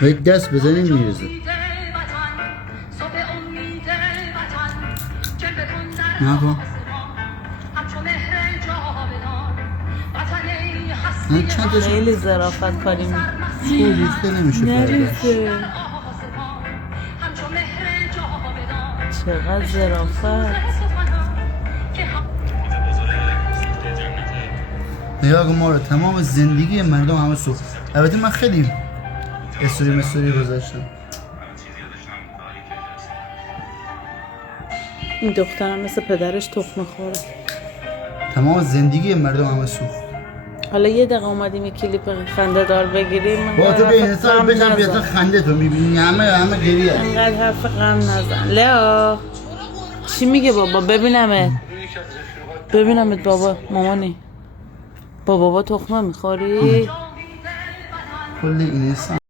به دست بزنی میرزه. نکن. من چند تاشو خیلی ظرافت کاری ریخته نمیشه پرداش. نریزه. چقدر ظرافت. نگاه کن ما رو تمام زندگی مردم همه سوخت. البته من خیلی استوری گذاشتم. این دخترم مثل پدرش تخم خوره. تمام زندگی مردم همه سوخت. حالا یه دقیقه اومدیم یه کلیپ خنده دار بگیریم. با تو به انسان بشم بیاتا خنده تو میبینی همه گریه. انقدر حرف غم نزن. لئو چی میگه بابا؟ ببینمت بابا. مامانی با بابا تخمه میخوری؟ کلی این انسان